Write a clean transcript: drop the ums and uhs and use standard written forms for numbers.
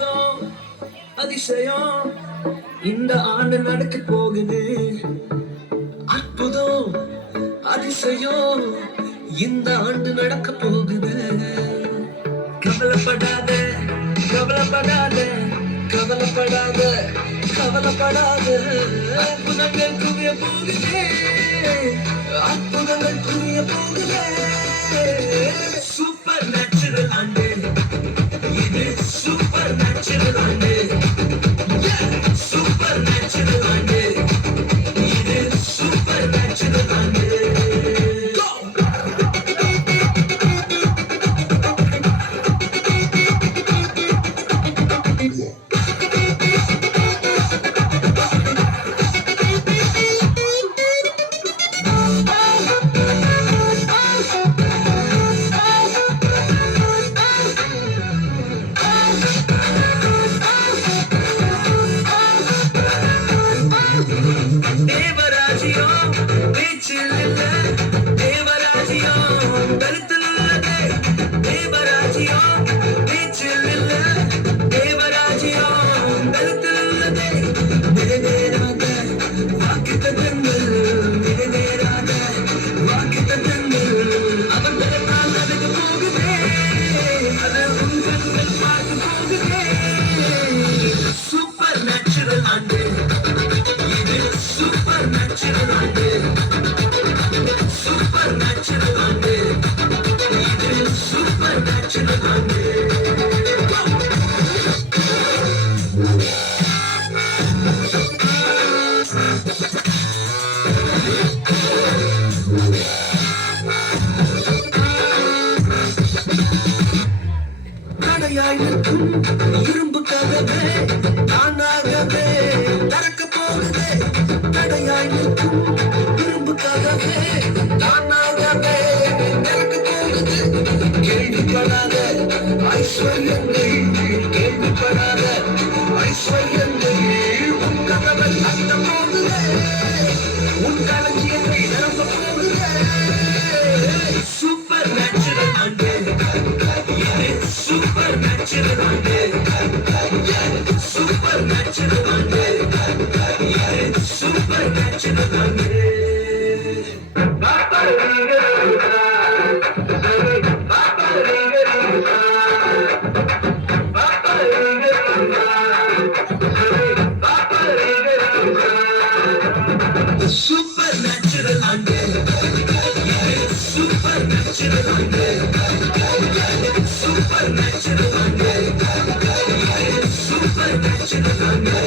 அற்புதம் அதிசயம் இந்த ஆண்டு நடக்க போகுது. அற்புதம் அதிசயம் இந்த ஆண்டு நடக்க போகுது. கவலைப்படாத கவலைப்படாத கவலைப்படாத கவலைப்படாத அற்புதங்கள் குவிய போகுது. அற்புதங்கள் குவிய போகுது. சூப்பர் நேச்சுரல் ஆண்டு இது. சூப்பர் நேச்சுரல் ஆண்டு. சூப்பர் நேச்சுரல் ஆண்டு இது. சூப்பர் நேச்சுரல் ஆண்டு. தேவராஜ்யம் பேச்சில் இல்ல, தேவராஜ்யம் கருத்தில் உள்ளது. தேவராஜ்யம் பேச்சில் இல்ல, தேவராஜ்யம் கருத்தில் உள்ளது. நிறைவேறாத வாக்குத்தத்தங்கள், நிறைவேறாத வாக்குத்தத்தங்கள் அவன் பிறப்பால் நடக்க போகுதே. அது உன் கண்கள் பார்க்க போகுதே. சூப்பர் நேச்சுரல் ஆண்டு இது. சூப்பர் நேச்சுரல் ஆண்டு. சூப்பர் நேச்சுரல் ஆண்டு இது. சூப்பர் நேச்சுரல் ஆண்டு. தடையாய் நிற்கும் இரும்பு கதவே தானாகவே திறக்க போகுது. தடையாய் நிற்கும் இரும்பு கதவே தானாகவே திறக்க போகுது. கேள்விப்படாத ஐஸ்வர்யங்கள், கேள்விப்படாத ஐஸ்வர்யங்கள் உன் கதவை தட்ட போகுது. உன் களஞ்சியத்தை நிரப்ப போகுது. சூப்பர் நேச்சுரல் ஆண்டு இது. சூப்பர் நேச்சுரல் ஆண்டு. சூப்பர் நேச்சுரல் ஆண்டு இது. சூப்பர் நேச்சுரல் ஆண்டு. சூப்பர் நேச்சுரல் ஆண்டு இது. சூப்பர் நேச்சுரல் ஆண்டு. சூப்பர் நேச்சுரல் ஆண்டு இது. சூப்பர் நேச்சுரல் ஆண்டு.